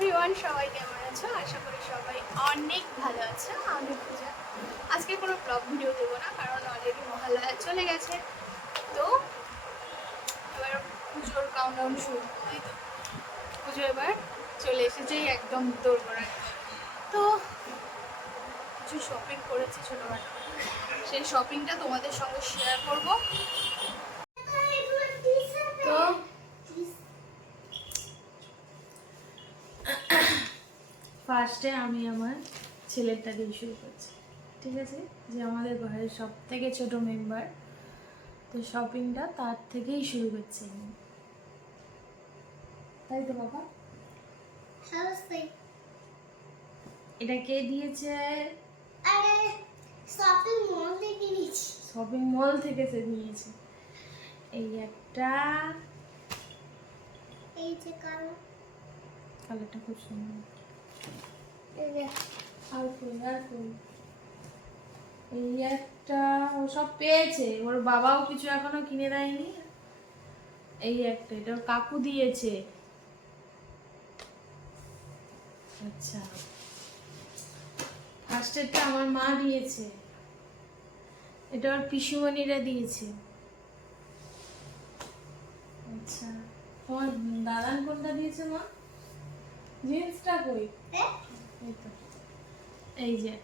Everyone, সবাই কেমন আছো? আশা করি সবাই অনেক ভালো আছে। আমি পূজা। আজকে কোনো ব্লগ ভিডিও দেবো না, কারণ অলরেডি মহালয়া চলে গেছে। তো এবার পুজোর কাউন্টডাউন শুরু, তাই তো? পুজো এবার চলে এসেছে একদম দোরগোড়ায়। তো কিছু শপিং করেছি ছোটোখাটো, সেই শপিংটা তোমাদের সঙ্গে শেয়ার করবো। তো ফার্স্টে আমি আমার ছেলেটা দিয়ে শুরু করছি, ঠিক আছে? যে আমাদের ঘরের সব থেকে ছোট মেম্বার, তো শপিংটা তার থেকেই শুরু করছি আমি, তাই তো বাবা? এটা কে দিয়েছে? শপিং মল থেকে সে নিয়েছে। এই একটা, এই যে কালারটা খুব সুন্দর। আর এই একটা, ও সব পেয়েছে, ওর বাবাও কিছু এখনো কিনে দেয়নি। এই একটা, এটা ওর কাকু দিয়েছে। আচ্ছা, ফার্স্টেরটা আমার মা দিয়েছে, এটা ওর পিসুমণিরা দিয়েছে। আচ্ছা, তোমার দাদান কোনটা দিয়েছে মা? জিন্সটা কই? এই তো, এই যে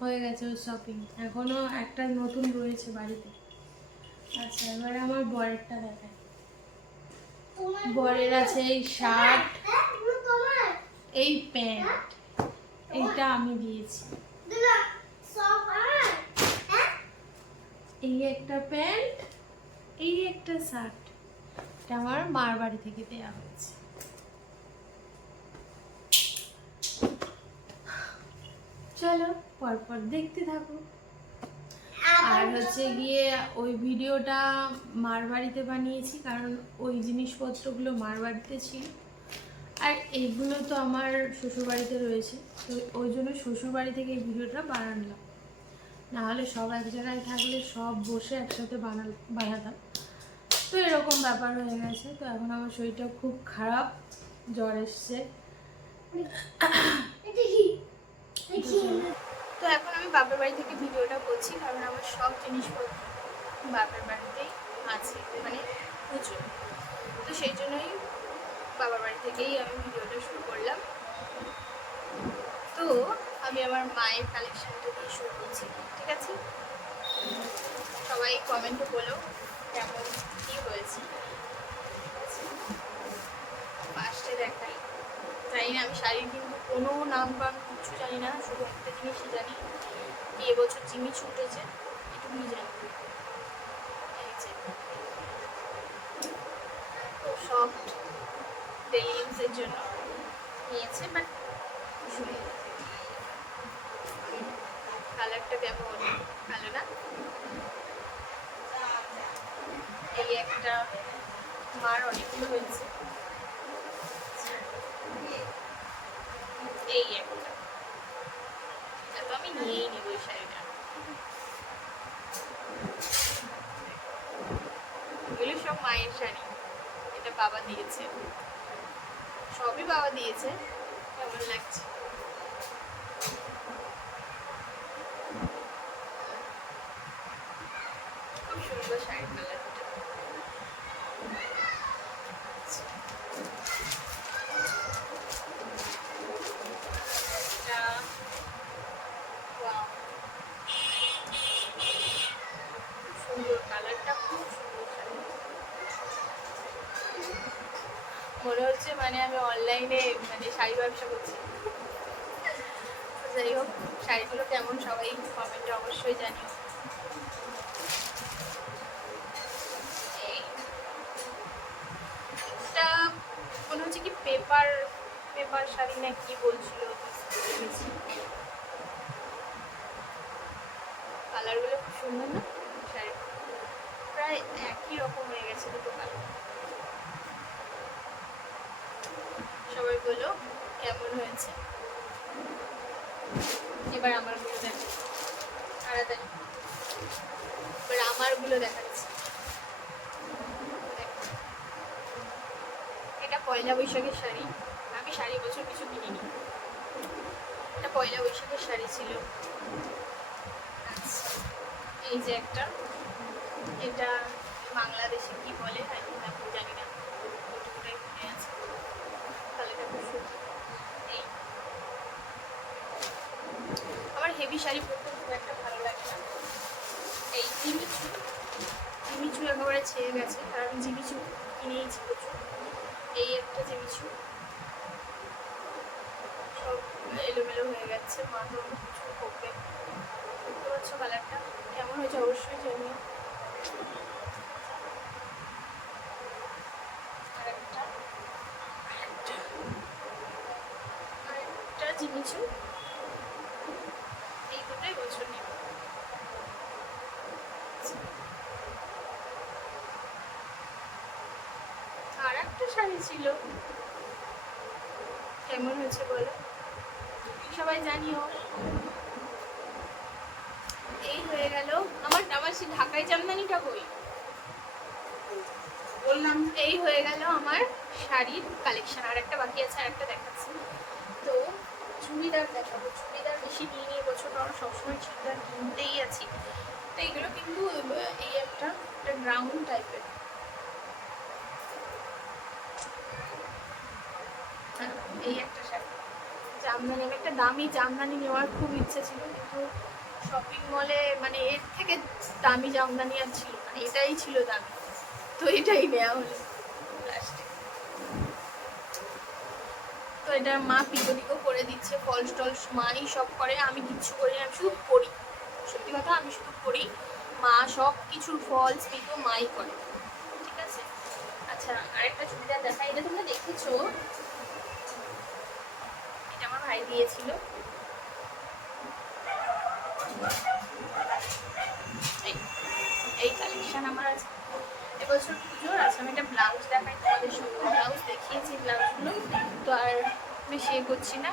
হয়ে গেছে ওর শপিং, এখনো একটা নতুন রয়েছে বাড়িতে। আচ্ছা, এবারে আমার বরেরটা দেখায়। বরের আছে এই শার্ট, এই প্যান্ট, এইটা আমি দিয়েছি। এই একটা প্যান্ট, এই একটা শার্ট, এটা আমার মার বাড়ি থেকে দেওয়া হয়েছে। চলো পরপর দেখতে থাকো। আর হচ্ছে গিয়ে ওই ভিডিওটা মার বাড়িতে বানিয়েছি, কারণ ওই জিনিসপত্রগুলো মার বাড়িতে ছিল, আর এইগুলো তো আমার শ্বশুরবাড়িতে রয়েছে, তো ওই জন্য শ্বশুরবাড়ি থেকে এই ভিডিওটা বানালাম। নাহলে সব এক জায়গায় থাকলে সব বসে একসাথে বানাতাম। তো এরকম ব্যাপার হয়ে গেছে। তো এখন আমার শরীরটা খুব খারাপ, জ্বর এসছে। তো এখন আমি বাপের বাড়ি থেকে ভিডিওটা করছি, কারণ আমার সব জিনিসপত্র বাপের বাড়িতেই আছে, মানে প্রচুর। তো সেই জন্যই বাবার বাড়ি থেকেই আমি ভিডিওটা শুরু করলাম। তো আমি আমার মায়ের কালেকশনটা দিয়ে শুরু করছি, ঠিক আছে? সবাই কমেন্টে বলো কেমন কী হয়েছে। ফার্স্টে দেখাই, জানি না আমি শাড়ির কিন্তু কোনো নাম কারণ কিছু জানি না, শুধু একটা জিনিসই জানি, কি এবছর জিমি ছুটেছে, এটুকুই জানি। খুব সফট, ডেলি ইউজের জন্য নিয়েছে, বাট কালারটা কেমন, ভালো না? এই একটা, মার অনেকগুলো হয়েছে। এই একটা, তো আমি নিয়েই নেবো এই শাড়িটা। এগুলো সব মায়ের শাড়ি, এটা বাবা দিয়েছে, সবই বাবা দিয়েছে। কেমন লাগছে? খুব সুন্দর শাড়ির কালারটা। সুন্দর কালারটা, খুব সুন্দর শাড়ি। মনে হচ্ছে মানে আমি অনলাইনে মানে শাড়ি ব্যবসা করছি। যাই হোক, শাড়িগুলো কেমন সবাই কমেন্টে অবশ্যই জানিও। এটা মনে হচ্ছে কি পেপার পেপার শাড়ি না কি বলছিল, কালারগুলো খুব সুন্দর না? শাড়ি প্রায় একই রকম হয়ে গেছে দুটো কালার। সবাই বলো কেমন হয়েছে। এবার আমারগুলো দেখা, তাড়াতাড়ি এবার আমারগুলো দেখাচ্ছি। এটা পয়লা বৈশাখের শাড়ি। আমি শাড়ি বছর কিছু কিনিনি, এটা পয়লা বৈশাখের শাড়ি ছিল। আচ্ছা, এই যে একটা, এটা বাংলাদেশে কি বলে আমি জানি না, ওটাই মনে আছে। কালারটা খুব সুন্দর। এই আমার হেভি শাড়ি পরতে খুব একটা ভালো লাগে না। এই জিমিচু, জিমিচু একেবারে ছেয়ে গেছে, আর আমি জিমিচু কিনেইছি প্রচুর। এই একটা জিমিচু, সব এলোমেলো হয়ে গেছে, মা তো প্রচুর করবে। বুঝতে পারছো কালারটা কেমন হয়েছে অবশ্যই জানিও। আরেকটা জিমিচু, এই দুটোই বছর নেব। আর একটা শাড়ি ছিল, কেমন হয়েছে বলো সবাই জানিও। এই হয়ে গেল আমার সেই ঢাকাই জামদানিটা কই বললাম। এই হয়ে গেল আমার শাড়ির কালেকশন, আর একটা বাকি আছে, আর একটা দেখাচ্ছি। তো চুড়িদার দেখাবো, চুড়িদার বেশি নিয়ে নিয়ে বছর, কারণ সবসময় চুড়িদার কিনতেই আছি। তো এইগুলো কিন্তু এই একটা গ্রাউন্ড টাইপের, এই একটা শাড়ি জামদানি। আমি একটা দামি জামদানি নেওয়ার খুব ইচ্ছে ছিল, কিন্তু শপিং মলে মানে এর থেকে দামি জামদানি আর ছিল না, এটাই ছিল দামি, তো এটাই নেওয়া হলো লাস্টে। তো এটা মা পিকো করে দিচ্ছে, ফলস টলস মাই সব করে, আমি কিচ্ছু করি না, আমি শুধু পড়ি। সত্যি কথা আমি শুধু পড়ি, মা সব কিছুর ফলস পিকো মাই করে, ঠিক আছে। আচ্ছা, আরেকটা চুড়িদার দেখা, এটা তোমরা দেখেছো, এটা আমার ভাই দিয়েছিল। এই কালেকশন আমার আছে এবছর পুজোর। আচ্ছা, আমি একটা ব্লাউজ দেখাই তোমাদের, সঙ্গে ব্লাউজ দেখিয়েছি ব্লাউজগুলো, তো আর বেশি করছি না।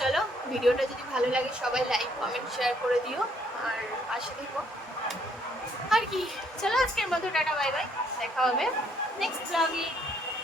চলো, ভিডিওটা যদি ভালো লাগে সবাই লাইক কমেন্ট শেয়ার করে দিও, আর পাশে থেকো আর কি। চলো, আজকের মতো টাটা বাই বাই, দেখা হবে নেক্সট ব্লগে।